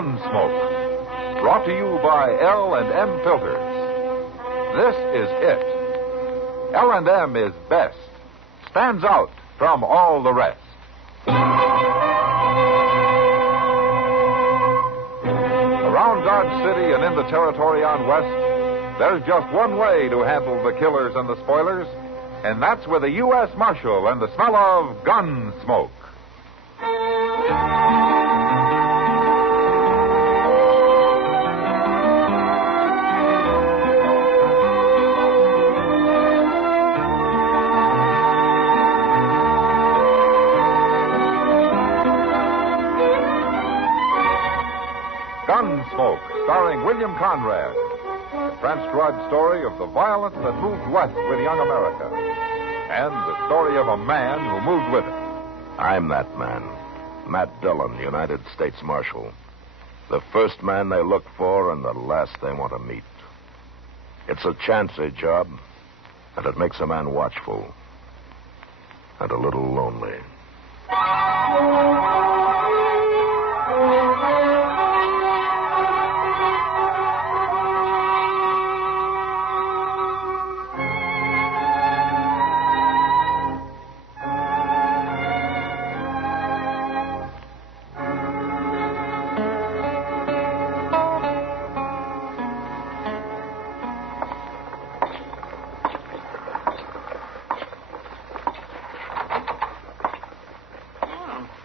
Gunsmoke, brought to you by L&M Filters. This is it. L&M is best, stands out from all the rest. Around Dodge City and in the territory on West, there's just one way to handle the killers and the spoilers, and that's with a U.S. Marshal and the smell of Gunsmoke. Gunsmoke, starring William Conrad. The transcribed story of the violence that moved west with young America. And the story of a man who moved with it. I'm that man. Matt Dillon, United States Marshal. The first man they look for and the last they want to meet. It's a chancy job, and it makes a man watchful. And a little lonely.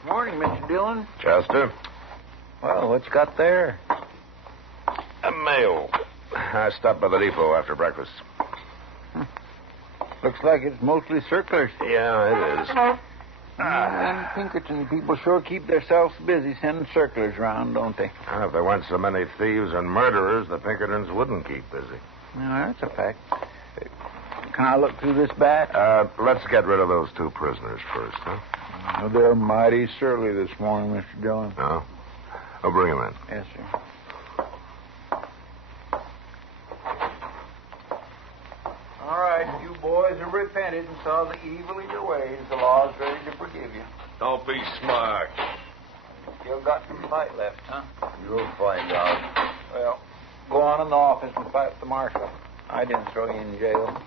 Morning, Mr. Dillon. Chester? Well, what you got there? A mail. I stopped by the depot after breakfast. Looks like it's mostly circulars. Yeah, it is. And Pinkerton people sure keep themselves busy sending circulars around, don't they? If there weren't so many thieves and murderers, the Pinkertons wouldn't keep busy. No, that's a fact. Can I look through this batch? Let's get rid of those two prisoners first, huh? Well, they're mighty surly this morning, Mr. Dillon. No? I'll bring them in. Yes, sir. All right, you boys have repented and saw the evil of your ways. The law's ready to forgive you. Don't be smart. Still got some fight left, huh? You'll find out. Well, go on in the office and fight with the marshal. I didn't throw you in jail.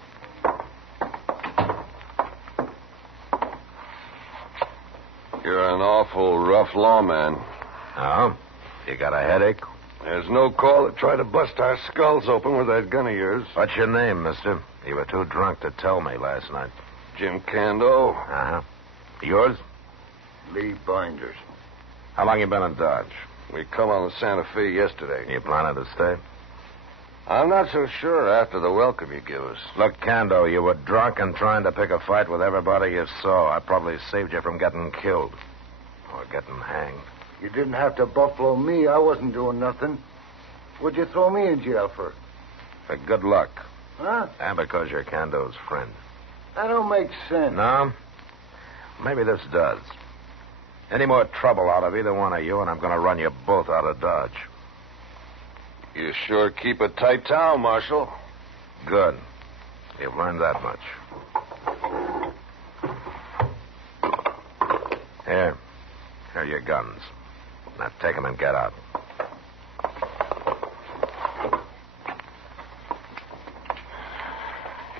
You're an awful rough lawman. Oh? You got a headache? There's no call to try to bust our skulls open with that gun of yours. What's your name, mister? You were too drunk to tell me last night. Jim Cando. Uh-huh. Yours? Lee Binders. How long you been in Dodge? We come on the Santa Fe yesterday. You planning to stay? I'm not so sure after the welcome you give us. Look, Cando, you were drunk and trying to pick a fight with everybody you saw. I probably saved you from getting killed. Or getting hanged. You didn't have to buffalo me. I wasn't doing nothing. What'd you throw me in jail for? For good luck. Huh? And because you're Cando's friend. That don't make sense. No? Maybe this does. Any more trouble out of either one of you, and I'm going to run you both out of Dodge. You sure keep a tight town, Marshal. Good. You've learned that much. Here. Here are your guns. Now take them and get out.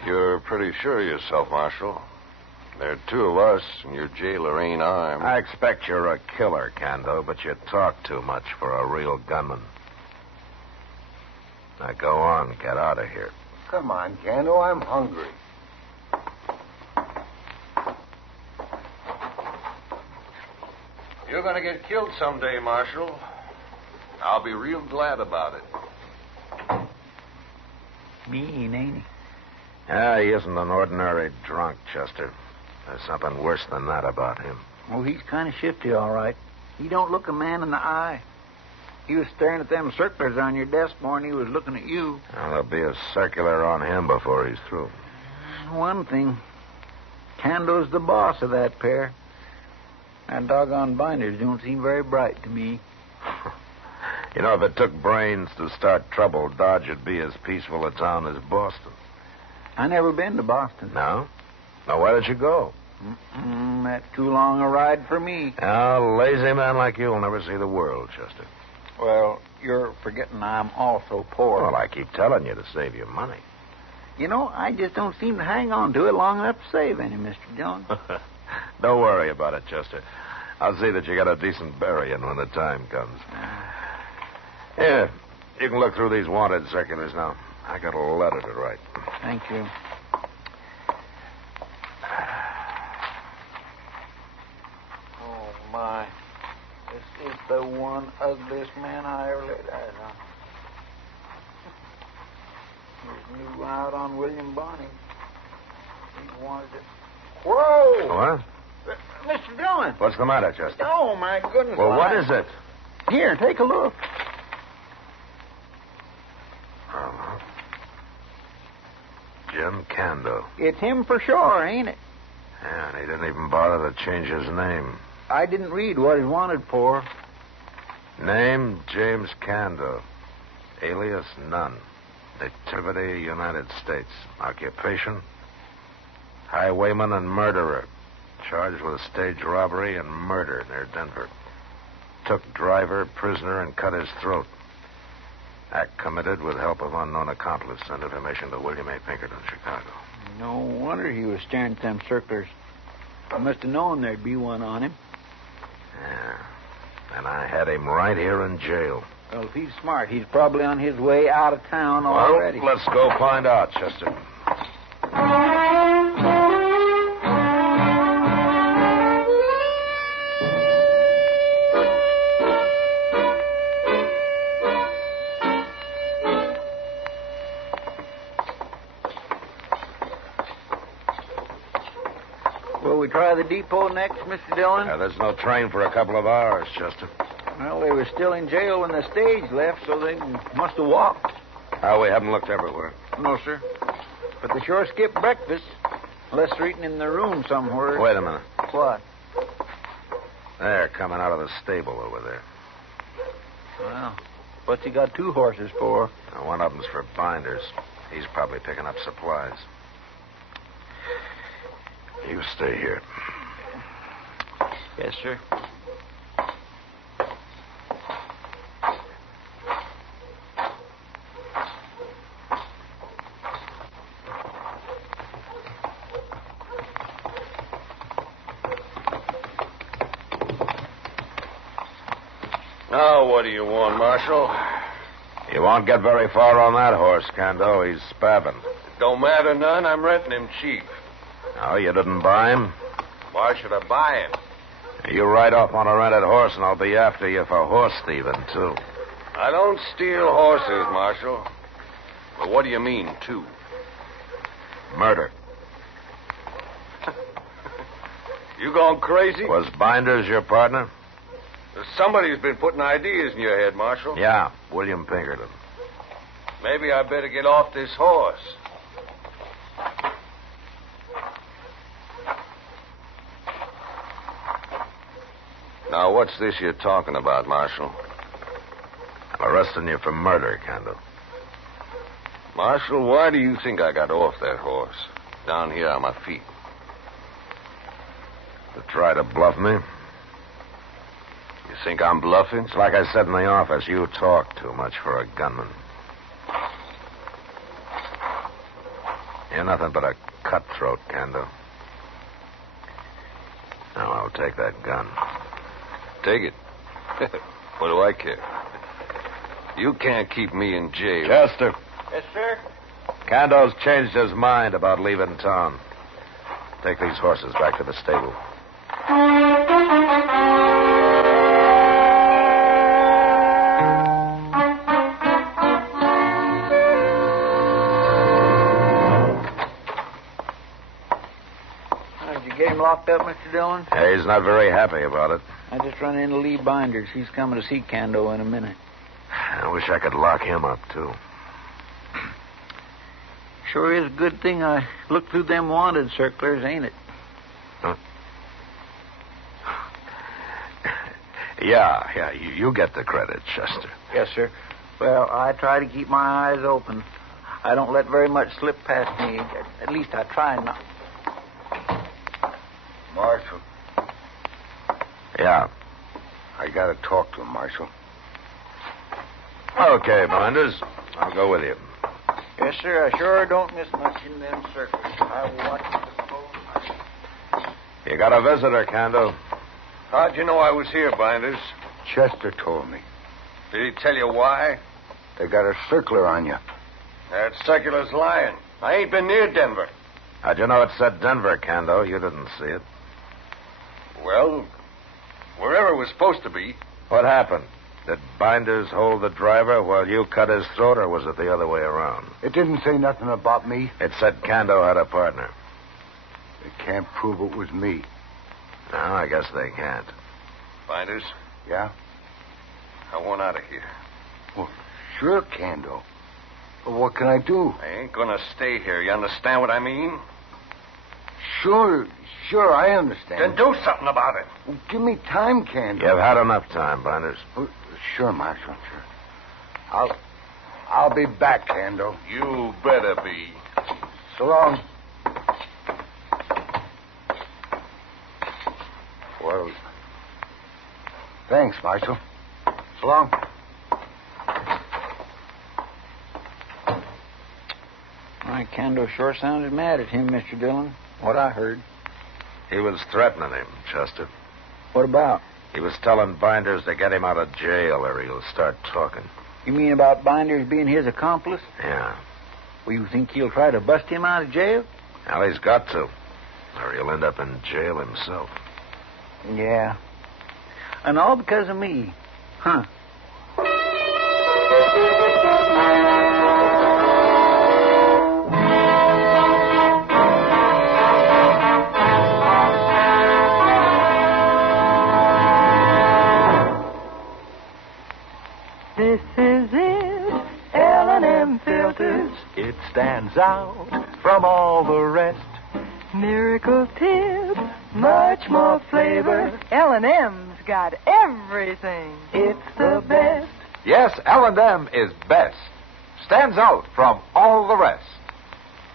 You're pretty sure of yourself, Marshal. There are two of us, and your jailer ain't armed. I expect you're a killer, Cando, but you talk too much for a real gunman. Now go on, get out of here. Come on, Cando, I'm hungry. You're going to get killed someday, Marshal. I'll be real glad about it. Mean, ain't he? Ah, he isn't an ordinary drunk, Chester. There's something worse than that about him. Oh, he's kind of shifty, all right. He don't look a man in the eye. He was staring at them circulars on your desk more than he was looking at you. Well, there'll be a circular on him before he's through. One thing, Cando's the boss of that pair. That doggone Binders don't seem very bright to me. You know, if it took brains to start trouble, Dodge would be as peaceful a town as Boston. I never been to Boston. No? Now, where did you go? That's too long a ride for me. A lazy man like you'll never see the world, Chester. Well, you're forgetting I'm also poor. Well, I keep telling you to save your money. You know, I just don't seem to hang on to it long enough to save any, Mr. Dillon. Don't worry about it, Chester. I'll see that you get a decent bury-in when the time comes. Here, you can look through these wanted circulars now. I got a letter to write. Thank you. Oh, my. This is the one ugliest man I ever laid eyes on. Here's a new one out on William Bonney. He wanted it. Whoa! What? Mr. Dillon! What's the matter, Chester? Oh, my goodness. Well, what is it? Here, take a look. Oh. Jim Cando. It's him for sure, ain't it? Yeah, and he didn't even bother to change his name. I didn't read what he's wanted for. Name, James Cando. Alias, none. Nativity, United States. Occupation, highwayman and murderer. Charged with a stage robbery and murder near Denver. Took driver, prisoner, and cut his throat. Act committed with help of unknown accomplice. Send information to William A. Pinkerton, Chicago. No wonder he was staring at them circlers. I must have known there'd be one on him. Yeah. And I had him right here in jail. Well, if he's smart, he's probably on his way out of town already. Well, let's go find out, Chester. Will we try the depot next, Mr. Dillon? There's no train for a couple of hours, Chester. Well, they were still in jail when the stage left, so they must have walked. We haven't looked everywhere. No, sir. But they sure skipped breakfast. Unless they're eating in their room somewhere. Wait a minute. What? They're coming out of the stable over there. Well, what's he got 2 horses for? Now, one of them's for Binders. He's probably picking up supplies. You stay here. Yes, sir. Now, what do you want, Marshal? You won't get very far on that horse, Cando. He's spavined. Don't matter none. I'm renting him cheap. Oh, you didn't buy him? Why should I buy him? You ride off on a rented horse, and I'll be after you for horse thieving, too. I don't steal horses, Marshal. But what do you mean, too? Murder. You gone crazy? Was Binders your partner? Somebody's been putting ideas in your head, Marshal. Yeah, William Pinkerton. Maybe I better get off this horse. Now, what's this you're talking about, Marshal? I'm arresting you for murder, Cando. Marshal, why do you think I got off that horse? Down here on my feet. To try to bluff me? You think I'm bluffing? It's like I said in the office. You talk too much for a gunman. You're nothing but a cutthroat, Cando. Now, I'll take that gun. Take it. What do I care? You can't keep me in jail. Chester. Yes, sir. Cando's changed his mind about leaving town. Take these horses back to the stable. Did you get him locked up, Mr. Dillon? Yeah, he's not very happy about it. I just run into Lee Binders. He's coming to see Cando in a minute. I wish I could lock him up, too. Sure is a good thing I looked through them wanted circulars, ain't it? Huh? Yeah, you get the credit, Chester. Yes, sir. Well, I try to keep my eyes open. I don't let very much slip past me. At least I try not. Marshal, Yeah. I got to talk to him, Marshal. Okay, Binders. I'll go with you. Yes, sir. I sure don't miss much in them circles. I watch the whole night. You got a visitor, Kando. How'd you know I was here, Binders? Chester told me. Did he tell you why? They got a circler on you. That circular's lying. I ain't been near Denver. How'd you know it said Denver, Kando? You didn't see it. Well, wherever it was supposed to be. What happened? Did Binders hold the driver while you cut his throat, or was it the other way around? It didn't say nothing about me. It said Kando had a partner. They can't prove it was me. No, I guess they can't. Binders, Yeah? I want out of here. Well, sure, Kando. But what can I do? I ain't gonna stay here. You understand what I mean? Sure, I understand. Then do something about it. Well, give me time, Kando. You've had enough time, Binders. Oh, sure, Marshal, sure. I'll be back, Kando. You better be. So long. Well, thanks, Marshal. So long. My Kando sure sounded mad at him, Mr. Dillon. What I heard. He was threatening him, Chester. What about? He was telling Binders to get him out of jail or he'll start talking. You mean about Binders being his accomplice? Yeah. Well, you think he'll try to bust him out of jail? Well, he's got to. Or he'll end up in jail himself. Yeah. And all because of me. Huh. This is it, L&M Filters. It stands out from all the rest. Miracle tip, much more flavor. L&M's got everything. It's the best. Yes, L&M is best. Stands out from all the rest.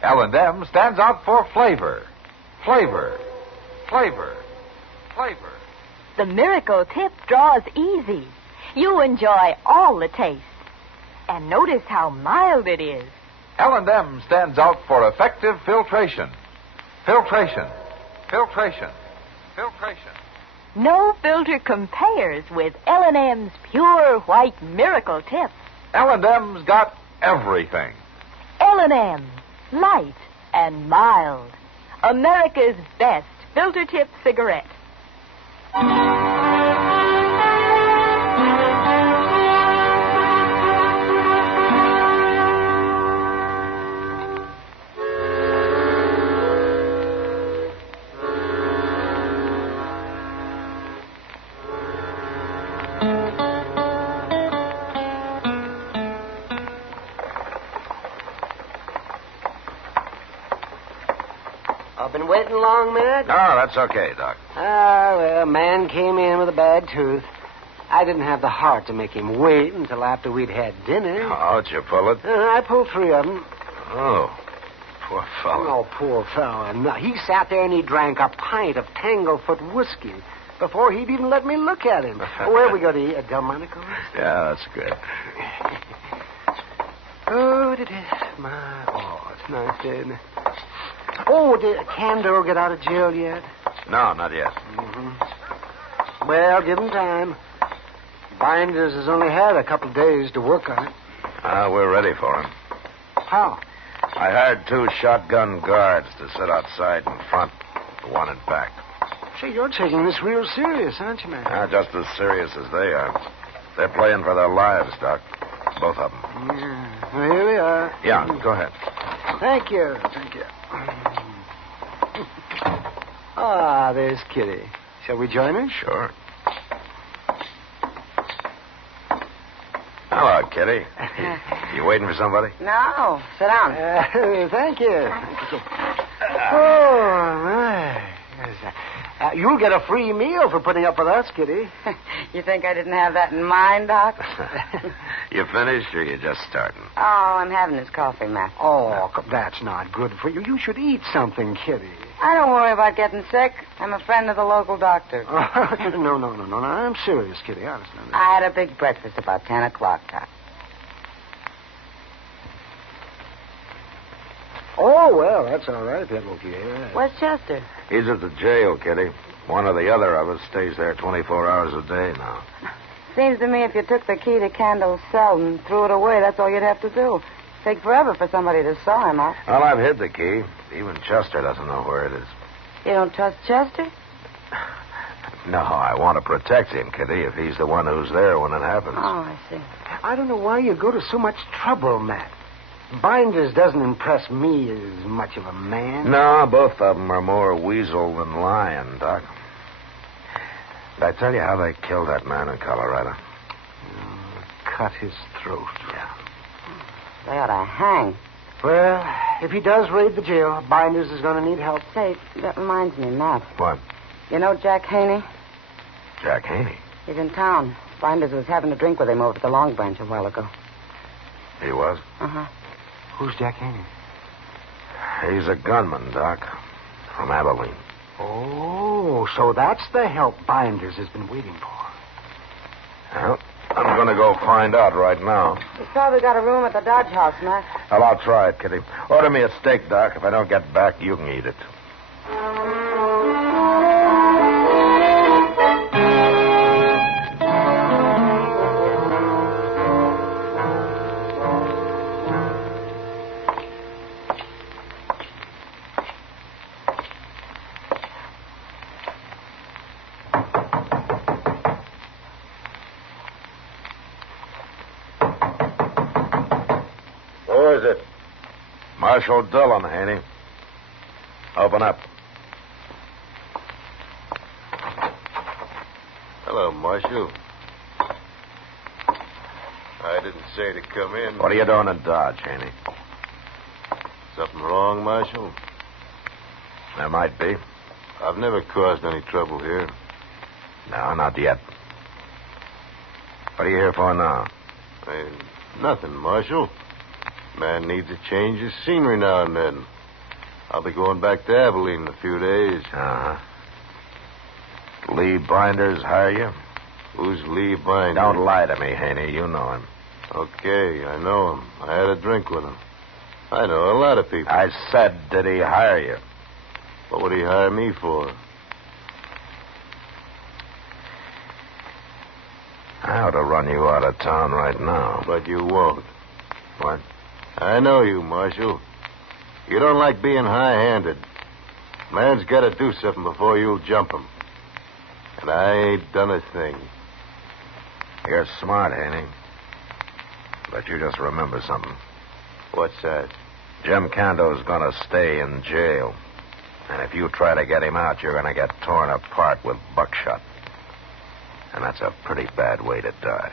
L&M stands out for flavor. Flavor. Flavor. Flavor. The Miracle Tip draws easy. You enjoy all the taste. And notice how mild it is. L&M stands out for effective filtration. Filtration. Filtration. Filtration. No filter compares with L&M's pure white Miracle Tip. L&M's got everything. L&M, light and mild. America's best filter tip cigarette. Been waiting long, Matt? Oh, that's okay, Doc. Well, man came in with a bad tooth. I didn't have the heart to make him wait until after we'd had dinner. How'd you pull it? I pulled 3 of them. Oh, poor fellow. Oh, poor fella. No, he sat there and he drank a pint of Tanglefoot whiskey before he'd even let me look at him. Where are we going to eat? At Delmonico's? Yeah, that's good. Oh, it's nice, isn't it? Oh, did Kando get out of jail yet? No, not yet. Mm-hmm. Well, give him time. Binders has only had a couple of days to work on it. We're ready for him. How? I hired 2 shotgun guards to sit outside in front, one in back. Say, you're taking this real serious, aren't you, man? Just as serious as they are. They're playing for their lives, Doc. Both of them. Yeah. Well, here we are. Yeah, go ahead. Thank you. Thank you. There's Kitty. Shall we join her? Sure. Hello, Kitty. You waiting for somebody? No. Sit down. Thank you. Oh, my. You'll get a free meal for putting up with us, Kitty. You think I didn't have that in mind, Doc? You finished or you just starting? Oh, I'm having this coffee, Matt. Oh, that's not good for you. You should eat something, Kitty. I don't worry about getting sick. I'm a friend of the local doctor. No. I'm serious, Kitty. Honestly. I had a big breakfast about 10 o'clock, Doc. Oh, well, that's all right if you don't care. Where's Chester? He's at the jail, Kitty. One or the other of us stays there 24 hours a day now. Seems to me if you took the key to Candle's cell and threw it away, that's all you'd have to do. Take forever for somebody to saw him out. Well, I've hid the key. Even Chester doesn't know where it is. You don't trust Chester? No, I want to protect him, Kitty, if he's the one who's there when it happens. Oh, I see. I don't know why you go to so much trouble, Matt. Binders doesn't impress me as much of a man. No, both of them are more weasel than lion, Doc. Did I tell you how they killed that man in Colorado? Cut his throat. Yeah. They ought to hang. Well, if he does raid the jail, Binders is going to need help. Say, that reminds me, Matt. What? You know Jack Haney? Jack Haney? He's in town. Binders was having a drink with him over at the Long Branch a while ago. He was? Uh-huh. Who's Jack Haney? He's a gunman, Doc. From Abilene. Oh, so that's the help Binders has been waiting for. Well, I'm going to go find out right now. He's probably got a room at the Dodge House, Matt. Well, I'll try it, Kitty. Order me a steak, Doc. If I don't get back, you can eat it. Who is it? Marshal Dillon, Haney. Open up. Hello, Marshal. I didn't say to come in. What are you doing in Dodge, Haney? Something wrong, Marshal? There might be. I've never caused any trouble here. No, not yet. What are you here for now? Nothing, Marshal. Man needs a change of scenery now and then. I'll be going back to Abilene in a few days. Uh-huh. Lee Binders hire you? Who's Lee Binders? Don't lie to me, Haney. You know him. Okay, I know him. I had a drink with him. I know a lot of people. I said, did he hire you? What would he hire me for? I ought to run you out of town right now. But you won't. What? I know you, Marshal. You don't like being high-handed. Man's got to do something before you'll jump him. And I ain't done a thing. You're smart, Haney. But you just remember something. What's that? Jim Cando's going to stay in jail. And if you try to get him out, you're going to get torn apart with buckshot. And that's a pretty bad way to die.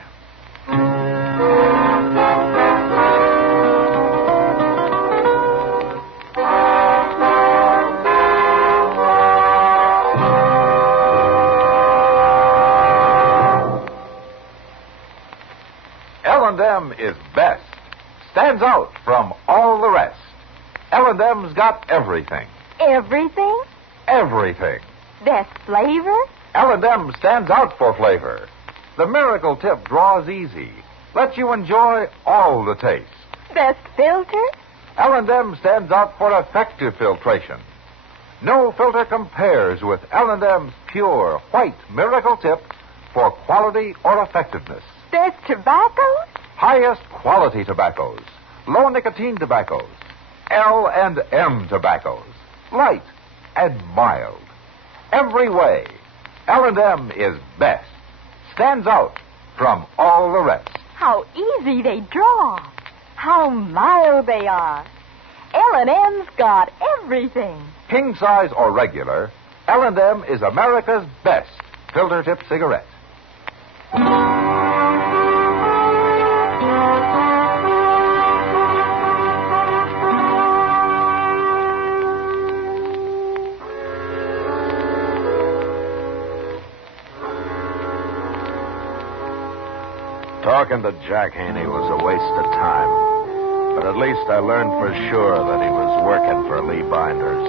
L&M is best. Stands out from all the rest. L&M's got everything. Everything? Everything. Best flavor? L&M stands out for flavor. The miracle tip draws easy. Lets you enjoy all the taste. Best filter? L&M stands out for effective filtration. No filter compares with L&M's pure white miracle tip for quality or effectiveness. Best tobaccos? Highest quality tobaccos. Low nicotine tobaccos. L&M tobaccos. Light and mild. Every way, L&M is best. Stands out from all the rest. How easy they draw. How mild they are. L&M's got everything. King size or regular, L&M is America's best filter tip cigarette. Talking to Jack Haney was a waste of time. But at least I learned for sure that he was working for Lee Binders.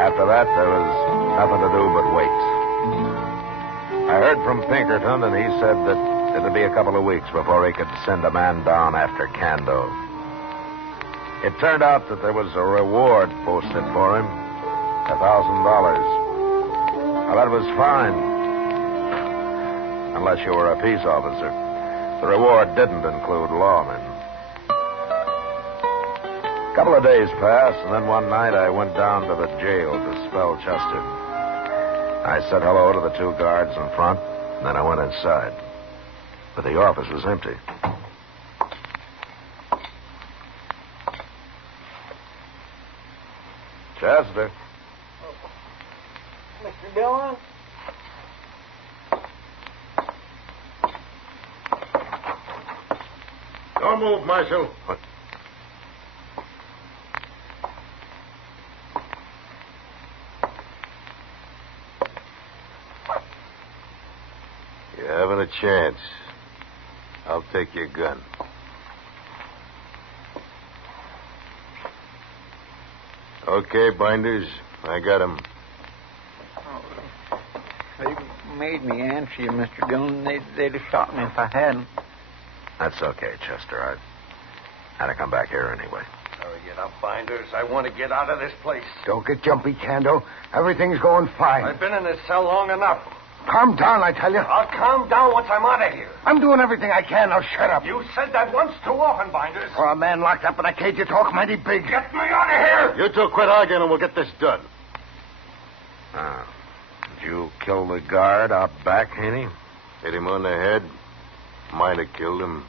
After that, there was nothing to do but wait. I heard from Pinkerton, and he said that it'd be a couple of weeks before he could send a man down after Cando. It turned out that there was a reward posted for him. $1,000. Now, that was fine. Unless you were a peace officer. The reward didn't include lawmen. A couple of days passed, and then one night I went down to the jail to spell Chester. I said hello to the two guards in front, and then I went inside. But the office was empty. Chester. Mr. Dillon? Don't move, Marshal. What? You haven't a chance. I'll take your gun. Okay, Binders. I got him. They made me answer you, Mr. Dillon. They'd have shot me if I hadn't. That's okay, Chester. I had to come back here anyway. Hurry it up, Binders. I want to get out of this place. Don't get jumpy, Kando. Everything's going fine. I've been in this cell long enough. Calm down, I tell you. I'll calm down once I'm out of here. I'm doing everything I can. Now shut up. You said that once too often, Binders. For a man locked up in a cage, you talk mighty big. Get me out of here! You two quit arguing and we'll get this done. Did you kill the guard out back, Haney? Hit him on the head. Might have killed him.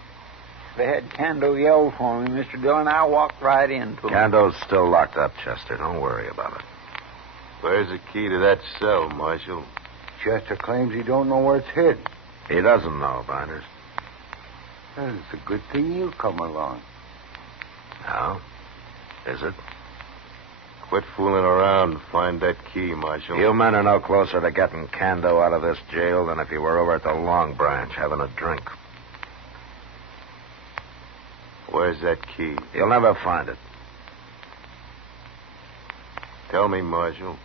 They had Kando yell for me, Mr. Dillon. I walked right into him. Cando's still locked up, Chester. Don't worry about it. Where's the key to that cell, Marshal? Chester claims he don't know where it's hid. He doesn't know, Binders. Well, it's a good thing you come along. Now, is it? Quit fooling around and find that key, Marshal. You men are no closer to getting Kando out of this jail than if you were over at the Long Branch having a drink. Where's that key? You'll never find it. Tell me, Marshal.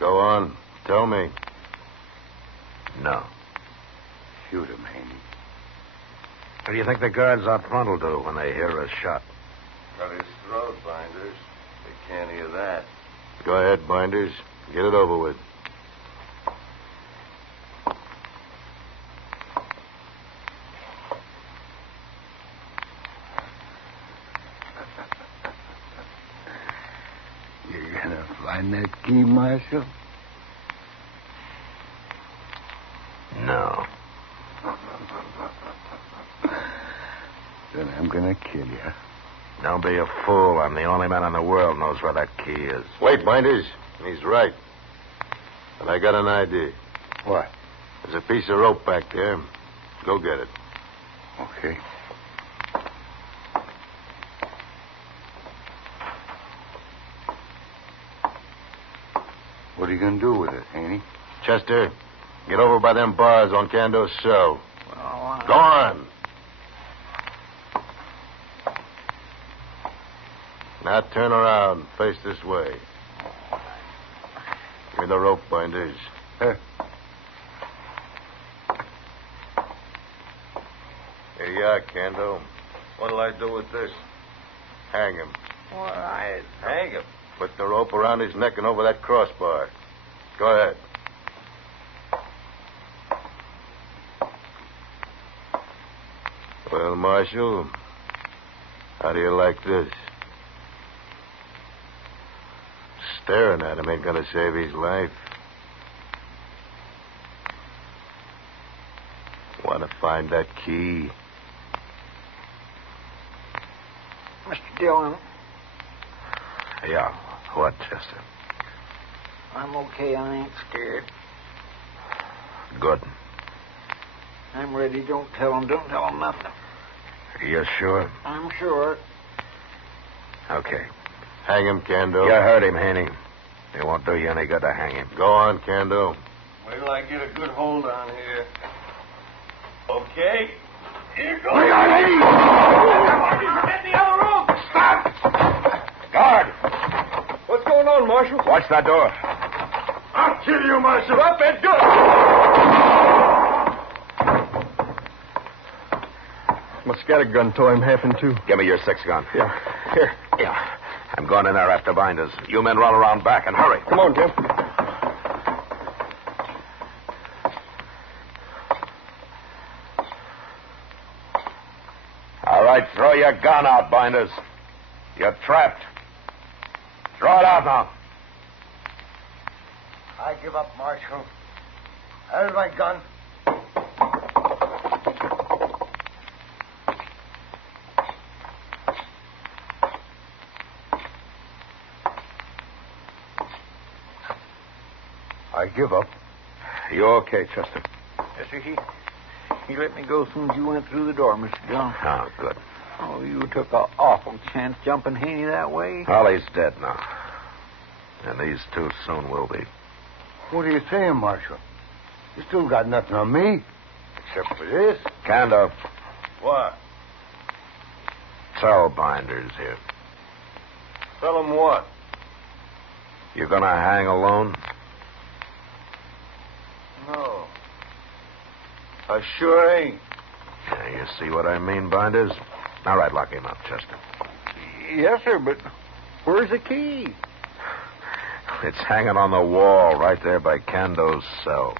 Go on. Tell me. No. Shoot him, Haney. What do you think the guards out front will do when they hear a shot? Cut his throat, Binders. They can't hear that. Go ahead, Binders. Get it over with. You're gonna find that key, Marshal? No. Then I'm gonna kill you. Don't be a fool. I'm the only man in the world knows where that key is. Wait, Binders. He's right. But I got an idea. What? There's a piece of rope back there. Go get it. Okay. What are you gonna do with it, Haney? Chester, get over by them bars on Cando's cell. Well, Go on. Now turn around. Face this way. Give me the rope, Binders. Here. Here you are, Kando. What'll I do with this? Hang him. well, I... Hang him. Put the rope around his neck and over that crossbar. Go ahead. Well, Marshal, how do you like this? Staring at him ain't going to save his life. Want to find that key? Mr. Dillon, Yeah. What, Chester? I'm okay. I ain't scared. Good. I'm ready. Don't tell them nothing. You sure? I'm sure. Okay. Hang him, Kando. You heard him, Haney. It won't do you any good to hang him. Go on, Kando. Wait till I get a good hold on here. Okay. Here goes. Get in the other room. Stop! Guard! What's going on, Marshal? Watch that door. I'll kill you, Marshal. Drop that gun. My scatter gun tore him half in two. Give me your 6 gun. Yeah. Here. Yeah. I'm going in there after Binders. You men run around back and hurry. Come on, Jim. All right, throw your gun out, Binders. You're trapped. Throw it out now. I give up, Marshal. There's my gun. I give up. You okay, Chester? Yes, sir. He let me go as soon as you went through the door, Mr. Dillon. Oh, good. Oh, you took an awful chance jumping Haney that way. Well, he's dead now. And these two soon will be. What are you saying, Marshal? You still got nothing on me, except for this. Kando, What? tell Binders here. Tell him what? You gonna hang alone? No. I sure ain't. Yeah, you see what I mean, Binders? All right, lock him up, Chester. Yes, sir, but where's the key? It's hanging on the wall right there by Kando's cell.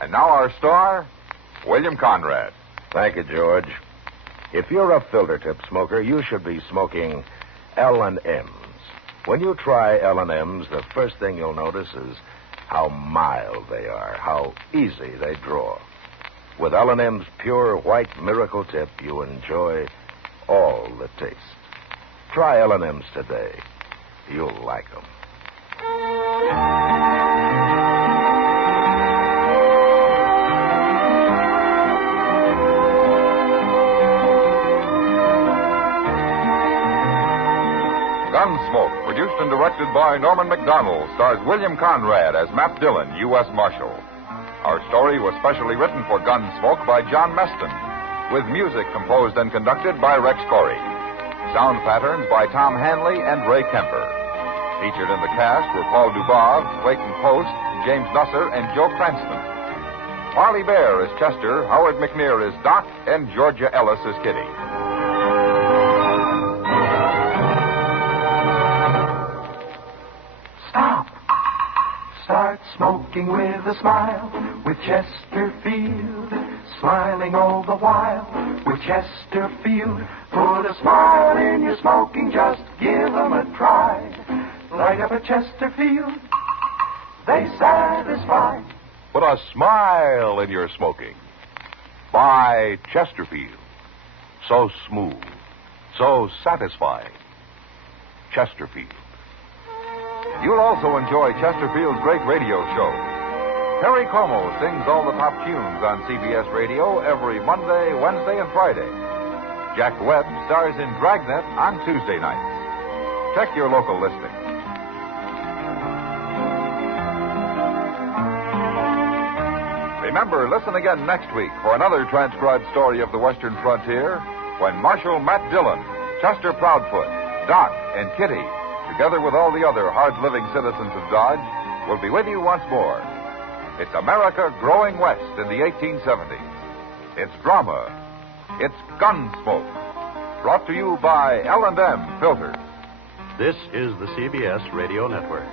And now our star, William Conrad. Thank you, George. If you're a filter tip smoker, you should be smoking L&M's. When you try L&M's, the first thing you'll notice is how mild they are, how easy they draw. With L&M's pure white miracle tip, you enjoy all the taste. Try L&M's today. You'll like them. Gunsmoke, produced and directed by Norman MacDonnell, stars William Conrad as Matt Dillon, U.S. Marshal. Our story was specially written for Gunsmoke by John Meston, with music composed and conducted by Rex Corey. Sound patterns by Tom Hanley and Ray Kemper. Featured in the cast were Paul Dubov, Clayton Post, James Nusser, and Joe Cranston. Parley Baer is Chester, Howard McNear is Doc, and Georgia Ellis is Kitty. Start smoking with a smile with Chesterfield, smiling all the while with Chesterfield. Put a smile in your smoking, just give them a try. Light up a Chesterfield, they satisfy. Put a smile in your smoking. Buy Chesterfield. So smooth, so satisfying. Chesterfield. You'll also enjoy Chesterfield's great radio show. Perry Como sings all the top tunes on CBS Radio every Monday, Wednesday, and Friday. Jack Webb stars in Dragnet on Tuesday nights. Check your local listing. Remember, listen again next week for another transcribed story of the Western frontier when Marshal Matt Dillon, Chester Proudfoot, Doc, and Kitty, together with all the other hard-living citizens of Dodge, will be with you once more. It's America growing west in the 1870s. It's drama. It's Gunsmoke. Brought to you by L&M Filters. This is the CBS Radio Network.